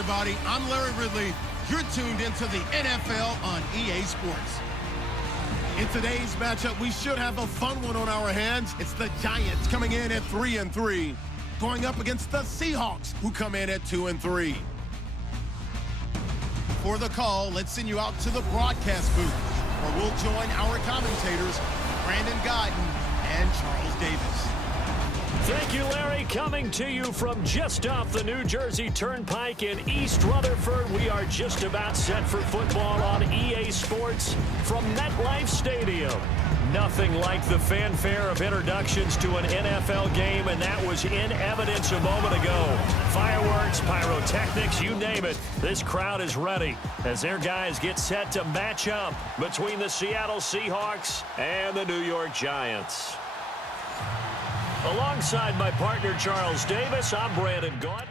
everybody. I'm Larry Ridley. You're tuned into the NFL on EA Sports. In today's matchup, we should have a fun one on our hands. It's the Giants coming in at 3-3, going up against the Seahawks, who come in at 2-3. For the call, let's send you out to the broadcast booth, where we'll join our commentators, Brandon Guyton and Charles Davis. Thank you, Larry. Coming to you from just off the New Jersey Turnpike in East Rutherford, we are just about set for football on EA Sports from MetLife Stadium. Nothing like the fanfare of introductions to an NFL game, and that was in evidence a moment ago. Fireworks, pyrotechnics, you name it. This crowd is ready as their guys get set to match up between the Seattle Seahawks and the New York Giants. Alongside my partner, Charles Davis, I'm Brandon Guyton.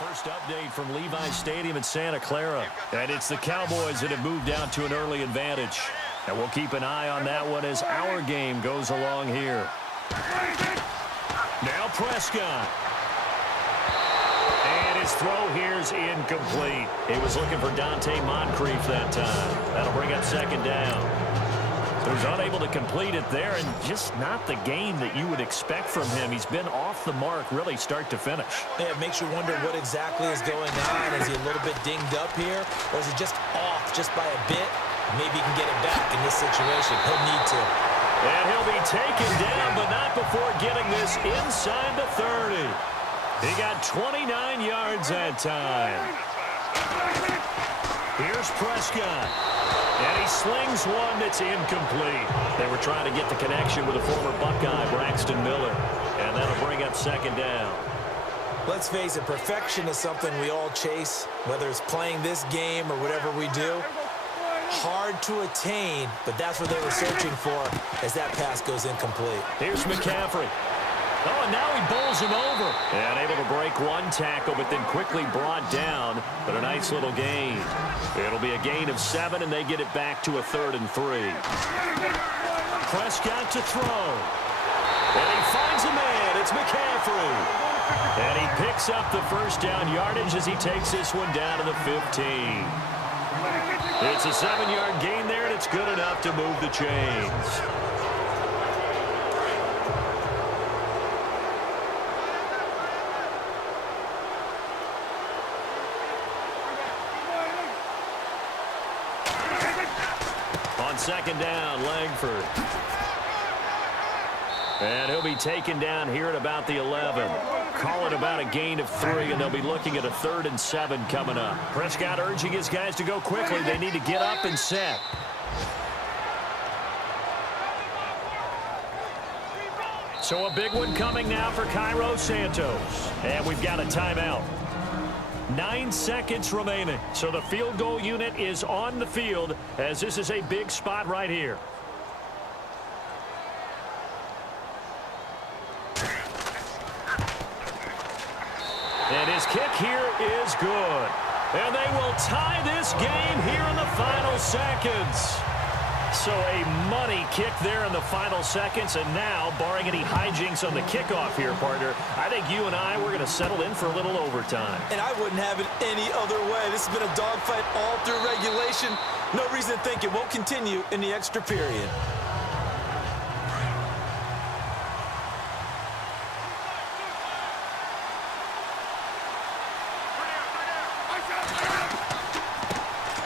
First update from Levi's Stadium in Santa Clara. And it's the Cowboys that have moved out to an early advantage. And we'll keep an eye on that one as our game goes along here. Now Prescott. And his throw here is incomplete. He was looking for Dante Moncrief that time. That'll bring up second down. He was unable to complete it there, and just not the game that you would expect from him. He's been off the mark really start to finish. Yeah, it makes you wonder what exactly is going on. Is he a little bit dinged up here, or is he just off just by a bit? Maybe he can get it back in this situation. He'll need to. And he'll be taken down, but not before getting this inside the 30. He got 29 yards that time. Here's Prescott. And he slings one that's incomplete. They were trying to get the connection with a former Buckeye, Braxton Miller. And that'll bring up second down. Let's face it, perfection is something we all chase, whether it's playing this game or whatever we do. Hard to attain, but that's what they were searching for as that pass goes incomplete. Here's McCaffrey. Oh, and now he bowls him over. And able to break one tackle, but then quickly brought down. But a nice little gain. It'll be a gain of 7, and they get it back to a 3rd and 3. Prescott to throw. And he finds a man. It's McCaffrey. And he picks up the first down yardage as he takes this one down to the 15. It's a 7-yard gain there, and it's good enough to move the chains. On second down, Langford. And he'll be taken down here at about the 11. Call it about a gain of 3, and they'll be looking at a 3rd and 7 coming up. Prescott urging his guys to go quickly. They need to get up and set. So a big one coming now for Cairo Santos. And we've got a timeout. 9 seconds remaining. So the field goal unit is on the field as this is a big spot right here. And his kick here is good. And they will tie this game here in the final seconds. So a money kick there in the final seconds. And now, barring any hijinks on the kickoff here, partner, I think you and I, we're going to settle in for a little overtime. And I wouldn't have it any other way. This has been a dogfight all through regulation. No reason to think it won't continue in the extra period.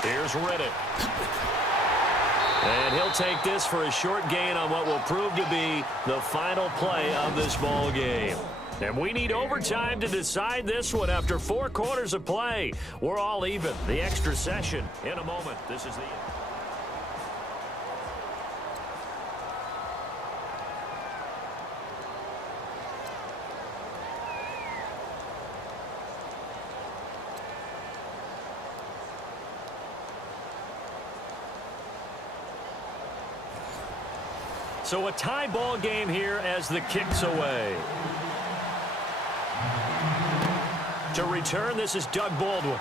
Here's Riddick. And he'll take this for a short gain on what will prove to be the final play of this ball game. And we need overtime to decide this one after 4 quarters of play. We're all even. The extra session in a moment. This is the... So a tie ball game here as the kick's away. To return, this is Doug Baldwin.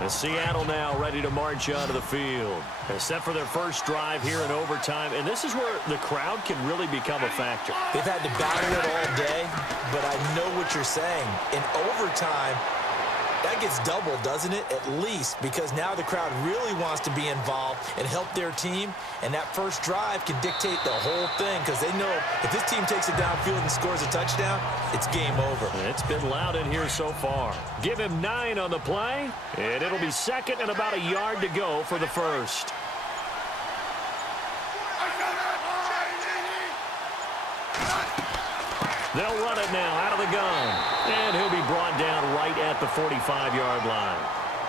And Seattle now ready to march onto the field. They're set for their first drive here in overtime, and this is where the crowd can really become a factor. They've had to battle it all day, but I know what you're saying. In overtime, that gets doubled, doesn't it? At least, because now the crowd really wants to be involved and help their team, and that first drive can dictate the whole thing because they know if this team takes it downfield and scores a touchdown, it's game over. It's been loud in here so far. Give him 9 on the play, and it'll be second and about a yard to go for the first. They'll run it now out of the gun. And he'll be brought down right at the 45-yard line.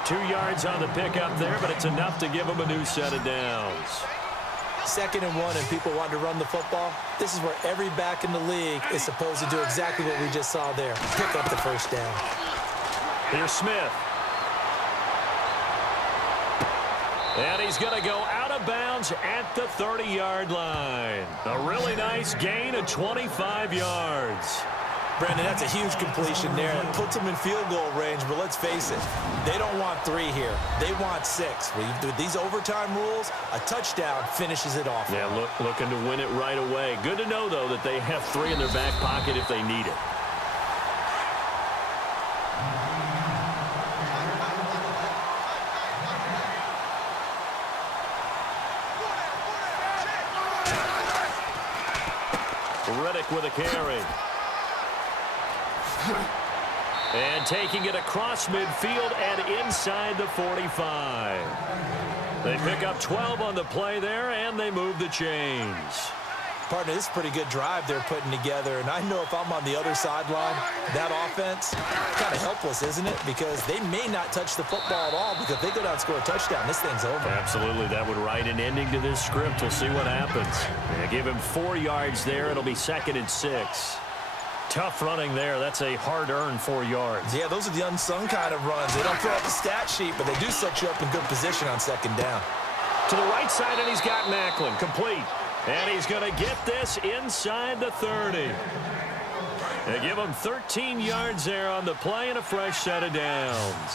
2 yards on the pickup there, but it's enough to give him a new set of downs. 2nd and 1 and people want to run the football. This is where every back in the league is supposed to do exactly what we just saw there. Pick up the first down. Here's Smith. And he's going to go out of bounds at the 30-yard line. A really nice gain of 25 yards. Brandon, that's a huge completion there. It puts them in field goal range, but let's face it, they don't want 3 here. They want 6. With these overtime rules, a touchdown finishes it off. Yeah, looking to win it right away. Good to know, though, that they have 3 in their back pocket if they need it. Riddick with a carry. And taking it across midfield and inside the 45. They pick up 12 on the play there, and they move the chains. Partner, this is a pretty good drive they're putting together, and I know if I'm on the other sideline, that offense, kind of helpless, isn't it? Because they may not touch the football at all, because if they go down and score a touchdown, this thing's over. Absolutely. That would write an ending to this script. We'll see what happens. They give him 4 yards there. It'll be 2nd and 6. Tough running there. That's a hard-earned 4 yards. Yeah, those are the unsung kind of runs. They don't throw up the stat sheet, but they do set you up in good position on 2nd down. To the right side, and he's got Macklin. Complete. And he's going to get this inside the 30. They give him 13 yards there on the play and a fresh set of downs.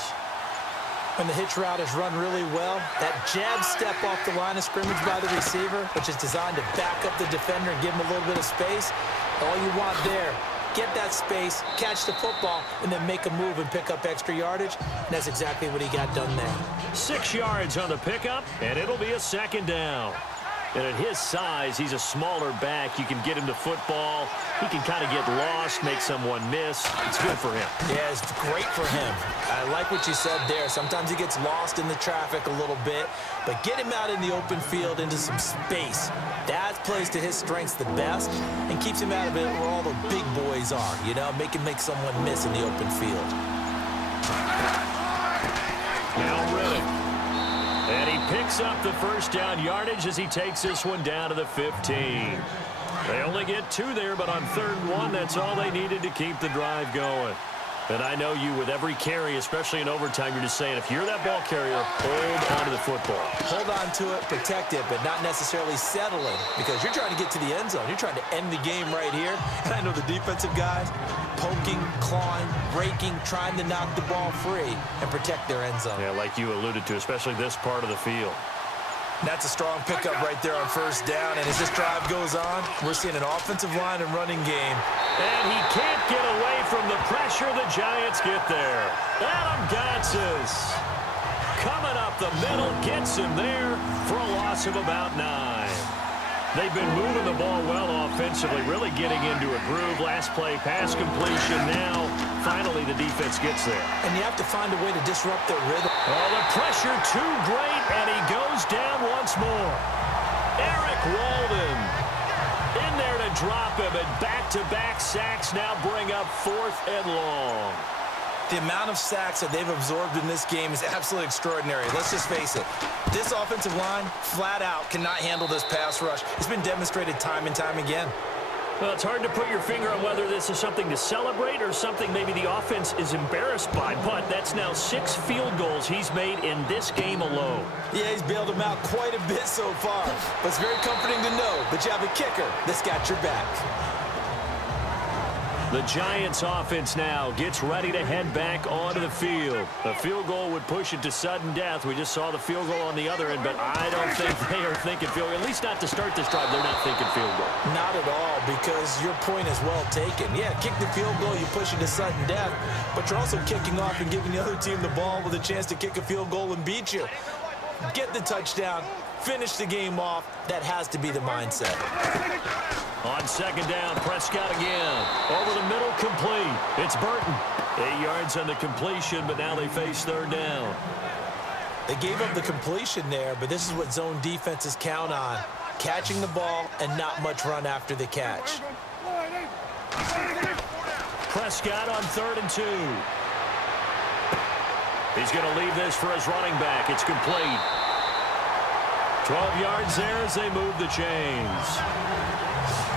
When the hitch route is run really well, that jab step off the line of scrimmage by the receiver, which is designed to back up the defender and give him a little bit of space, all you want there, get that space, catch the football, and then make a move and pick up extra yardage. And that's exactly what he got done there. 6 yards on the pickup, and it'll be a 2nd down. And at his size, he's a smaller back. You can get him to football. He can kind of get lost, make someone miss. It's good for him. Yeah, it's great for him. I like what you said there. Sometimes he gets lost in the traffic a little bit, but get him out in the open field into some space. That plays to his strengths the best and keeps him out of it where all the big boys are, you know, make someone miss in the open field. Now Riddick. And he picks up the first down yardage as he takes this one down to the 15. They only get 2 there, but on 3rd and 1, that's all they needed to keep the drive going. And I know you, with every carry, especially in overtime, you're just saying, if you're that ball carrier, hold onto the football. Hold on to it, protect it, but not necessarily settling, because you're trying to get to the end zone. You're trying to end the game right here. And I know the defensive guys poking, clawing, breaking, trying to knock the ball free and protect their end zone. Yeah, like you alluded to, especially this part of the field. That's a strong pickup right there on 1st down, and as this drive goes on, we're seeing an offensive line and running game. And he can't get away from the pressure. The Giants get there. Adam Gotsis coming up the middle, gets him there for a loss of about 9. They've been moving the ball well offensively, really getting into a groove. Last play, pass completion. Now, finally, the defense gets there. And you have to find a way to disrupt their rhythm. Oh, the pressure too great, and he goes down once more. Eric Walden in there to drop him, and back-to-back sacks now bring up 4th and long. The amount of sacks that they've absorbed in this game is absolutely extraordinary. Let's just face it. This offensive line, flat out, cannot handle this pass rush. It's been demonstrated time and time again. Well, it's hard to put your finger on whether this is something to celebrate or something maybe the offense is embarrassed by, but that's now 6 field goals he's made in this game alone. Yeah, he's bailed them out quite a bit so far, but it's very comforting to know that you have a kicker that's got your back. The Giants offense now gets ready to head back onto the field. A field goal would push it to sudden death. We just saw the field goal on the other end, but I don't think they are thinking field goal. At least not to start this drive. They're not thinking field goal. Not at all, because your point is well taken. Yeah, kick the field goal, you push it to sudden death, but you're also kicking off and giving the other team the ball with a chance to kick a field goal and beat you. Get the touchdown, finish the game off. That has to be the mindset. On 2nd down, Prescott again. Over the middle, complete. It's Burton. 8 yards on the completion, but now they face 3rd down. They gave up the completion there, but this is what zone defenses count on. Catching the ball and not much run after the catch. Prescott on 3rd and 2. He's going to leave this for his running back. It's complete. 12 yards there as they move the chains.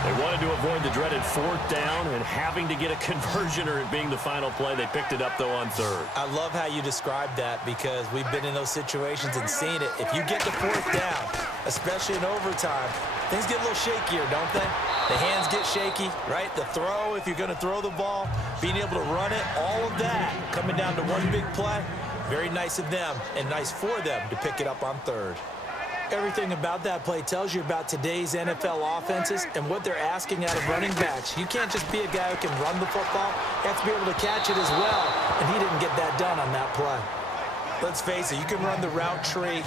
They wanted to avoid the dreaded 4th down and having to get a conversion or it being the final play. They picked it up, though, on 3rd. I love how you described that because we've been in those situations and seen it. If you get the 4th down, especially in overtime, things get a little shakier, don't they? The hands get shaky, right? The throw, if you're going to throw the ball, being able to run it, all of that coming down to one big play. Very nice of them and nice for them to pick it up on 3rd. Everything about that play tells you about today's NFL offenses and what they're asking out of running backs. You can't just be a guy who can run the football. You have to be able to catch it as well, and he didn't get that done on that play. Let's face it, you can run the route tree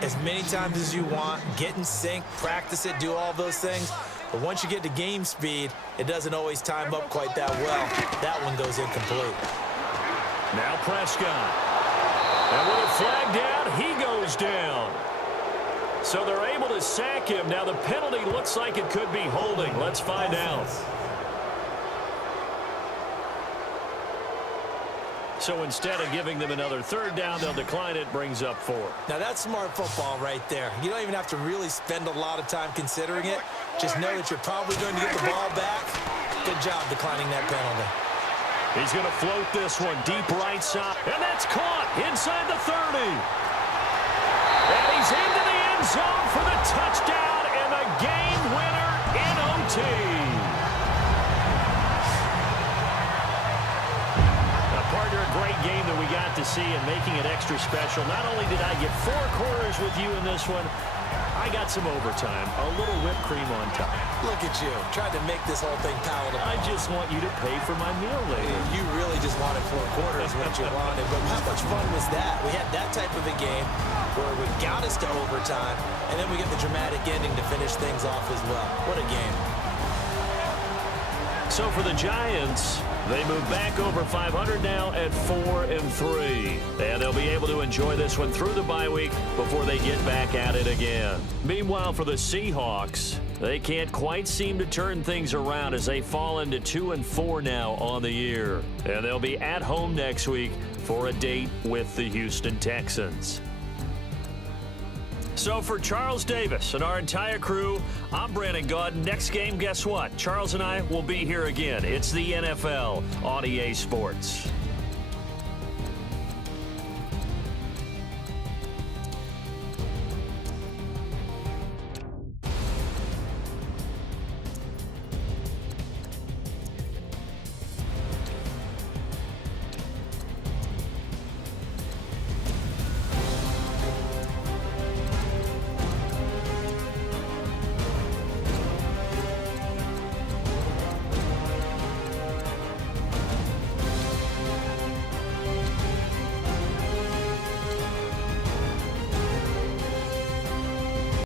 as many times as you want, get in sync, practice it, do all those things. But once you get to game speed, it doesn't always time up quite that well. That one goes incomplete. Now Prescott. And with a flag down, he goes down. So they're able to sack him. Now the penalty looks like it could be holding. Let's find out. So instead of giving them another 3rd down, they'll decline it, brings up 4. Now that's smart football right there. You don't even have to really spend a lot of time considering it. Just know that you're probably going to get the ball back. Good job declining that penalty. He's going to float this one deep right side. And that's caught inside the 30. And he's into the end zone for the touchdown and the game winner in OT. Partner, a great game that we got to see and making it extra special. Not only did I get 4 quarters with you in this one, I got some overtime, a little whipped cream on top. Look at you, trying to make this whole thing palatable. I just want you to pay for my meal later. You really just wanted 4 quarters, what you wanted. But how much fun was that? We had that type of a game where we got us to overtime, and then we get the dramatic ending to finish things off as well. What a game. So for the Giants, they move back over 500 now at 4-3. And they'll be able to enjoy this one through the bye week before they get back at it again. Meanwhile, for the Seahawks, they can't quite seem to turn things around as they fall into 2-4 now on the year. And they'll be at home next week for a date with the Houston Texans. So for Charles Davis and our entire crew, I'm Brandon Gaud. Next game, guess what? Charles and I will be here again. It's the NFL on EA Sports.